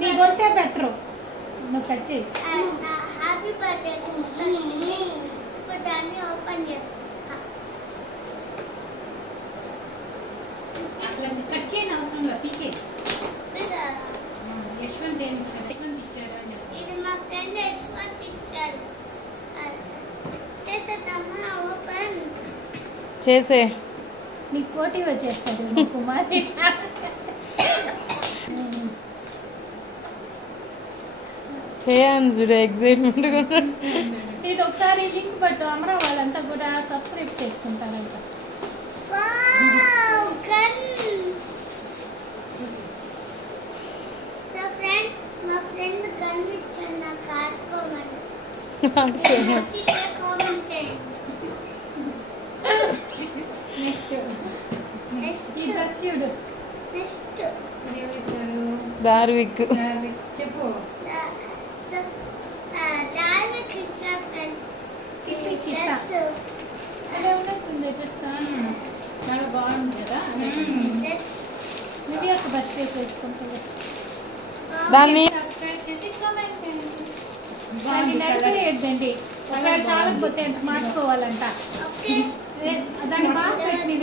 నీ గొంతే బెటరు నువ్వు కట్ చేయి. హ్యాపీ బర్త్డే ఇప్పుడు దాన్ని ఓపెన్ చేస్తా. అట్లా కట్ చేయని అవసరం లేదు, పీకే. యశ్వంత్ ఏమి యశ్వంత్ ఇచ్చాడు అని చెప్పి. ఇది మా ఫ్రెండ్ యశ్వంత్ ఇచ్చాడు. చేసేద్దామా ఓపెన్? చేసే నీకు పోటీ వచ్చేస్తాడు నీ కుమారి. చూడ ఎగ్జైట్మెంట్ కూడా. ఇది ఒకసారి లింక్ పట్టు, అమరా వాళ్ళంతా కూడా సబ్స్క్రైబ్ చేసుకుంటారంట. Wow gun. సో ఫ్రెండ్స్ మా ఫ్రెండ్ గన్ ఇచ్చాడు నాకు ఆడుకోమని. నచ్చితే కామెంట్ చేయండి. నెక్స్ట్ ఈ డ్రెస్ చూడు. నెక్స్ట్ దార్విక్ చెప్పు. దానికి ఇచ్చా ఫ్రెండ్స్. ఇచ్చిస్తా. అదే ఉన్నట్టుంది చూస్తాను. చాలా బాగుంది కదా. ఇది ఒక బస్ చేసుకుంటుంది. దాన్ని సబ్స్క్రైబ్ చేసి కామెంట్ చేయండి. దాన్ని నడిపేయద్దండి, ఒకవేళ చాలకపోతే మార్చుకోవాలంట. ఓకే దాన్ని బాగా పెట్టి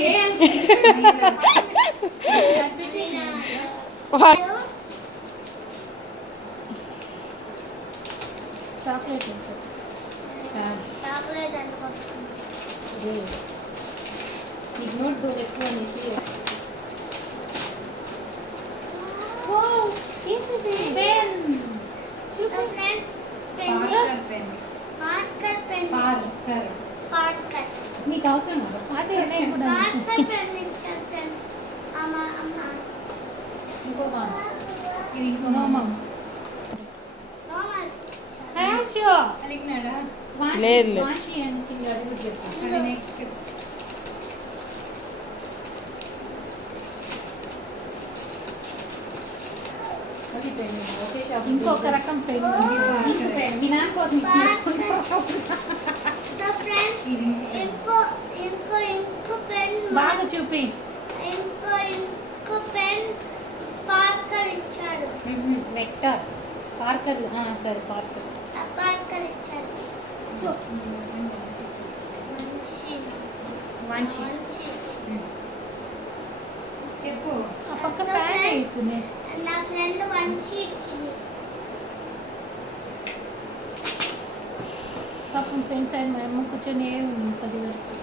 చాక్లెట్ చాక్లెట్ అనుకుంటున్నాను. నీకు నోట్ బుక్ ఎక్కువ అనేసి pen. So friends Parker pen. Parker pen. Parker నీకు అవసరం కదా. పార్కర్ పెన్ ఇచ్చాను ఫ్రెండ్స్. అమ్మ ఇంకో ఇది ఇంకో నోమల్ అలిగినాడా? లేదు. వాషి అని అది కూడా చెప్పు. అది నెక్స్ట్. అది పెన్. ఓకే ఇంకొక రకం పెన్. మీ నాన్న కోసం ఇచ్చినట్టున్నావు. సో ఫ్రెండ్స్ ఇంకో పెన్ బాగా చూపి. ఇంకో పెన్ పార్కర్ ఇచ్చాడు. Vector Parker. సరే పార్కర్. పార్కర్ ఇచ్చాడు. వాంచి చెప్పు. ఆ పక్క ప్యాన్ వేస్తుంది. నా ఫ్రెండ్ వంచి ఇచ్చింది. పాపం ఫ్రెండ్స్ అయిన మా అమ్మ కూర్చొని ఉంటుంది వరకు.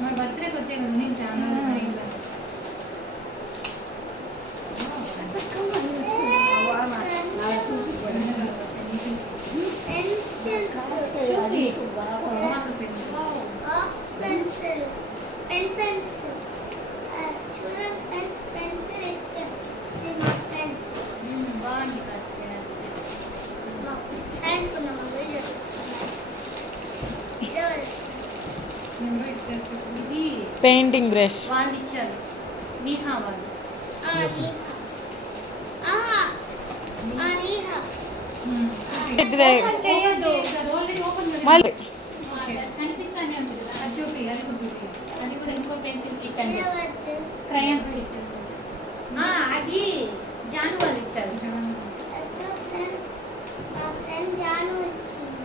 మా బర్త్డేకి వచ్చే కదా నేను చాలా పెన్సిల్ పెన్సిల్ చూడండి ఫ్రెండ్స్ పెన్సిల్ ఇచ్చాడు. మా ఫ్రెండ్ బాగుంది. ఇది పెయింటింగ్ బ్రష్. వాళ్ళు ఇచ్చారు. నీహా వాళ్ళు. ఆల్రెడీ ఓపెన్ మళ్ళీ కనిపిస్తానే ఉంది కదా. అది చూపి. అది కూడా చూపి. అది కూడా ఇంకో పెన్సిల్ కిట్ అండి. Crayons kit. అది జాను వాళ్ళు ఇచ్చారు. మా ఫ్రెండ్ జాను ఇచ్చింది.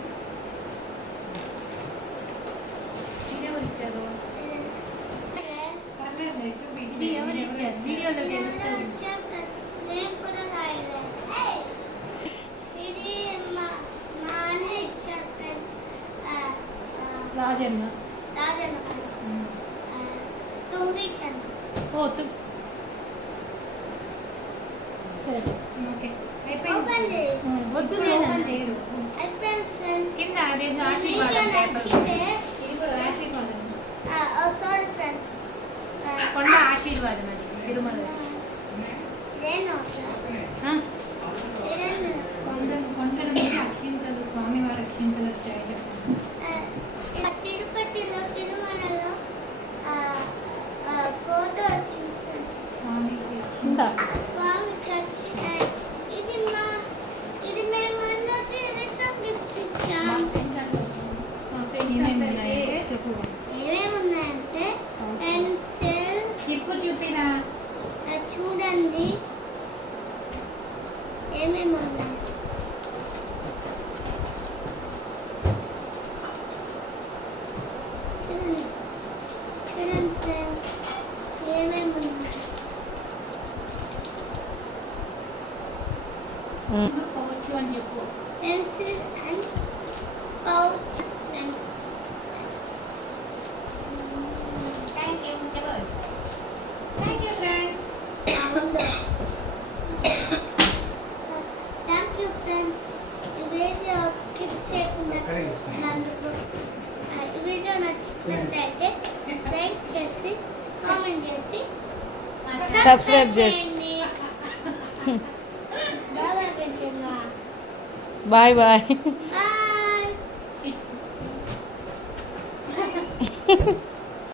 ఎవరు ఇచ్చారు? ఇది ఎవరు ఇచ్చారు? వీడియోలో తెలుస్తుంది. నేను కూడా రాయలే. ఇది మా అన్న ఇచ్చాడు ఫ్రెండ్స్. రాజన్న రాజన్న తుంగి ఇచ్చాను. సరే ఓకే ఓపెన్ చేయి. వద్దు ఓపెన్ చేయరు. అయిపోయింది ఫ్రెండ్స్. కింద అదేదో మీకు ఆశీర్వాదం పేపర్. నచ్చితే ఇది కూడా ఆశీర్వాదం. Sorry friends. కొండ ఆశీర్వాదం అది తిరుమల. నేను కొండల మీద అక్షింతలు, స్వామివారి అక్షింతలు వచ్చాయి చెప్పండి. తిరుపతిలో తిరుమలలో ఫోటో వచ్చింది ఫ్రెండ్స్. స్వామికి ఉందా? స్వామికి వచ్చినాయి. ఇది మేము అన్నది రిటర్న్ గిఫ్ట్ ఇచ్చాం. ఏమేమి ఉన్నాయంటే చెప్పు. ఏమేమి ఉన్నాయంటే పెన్సిల్, బుక్ చూపినా అది చూడండి ఏమేమి ఉన్నాయి. చూడండి చూడండి ఫ్రెండ్స్ ఏమేమి ఉన్నాయి. పోవచ్చు అని చెప్పు. Pencil and pouch friends. Thank you ఎవరు thank you friends. Thank you friends. ఈ వీడియో స్కిప్ చేయకుండా చూసినందుకు. ఈ వీడియో నచ్చినట్లయితే లైక్ చేసి కామెంట్ చేసి సబ్స్క్రైబ్ చేసి చేయండి. Bye bye friends. Bye bye.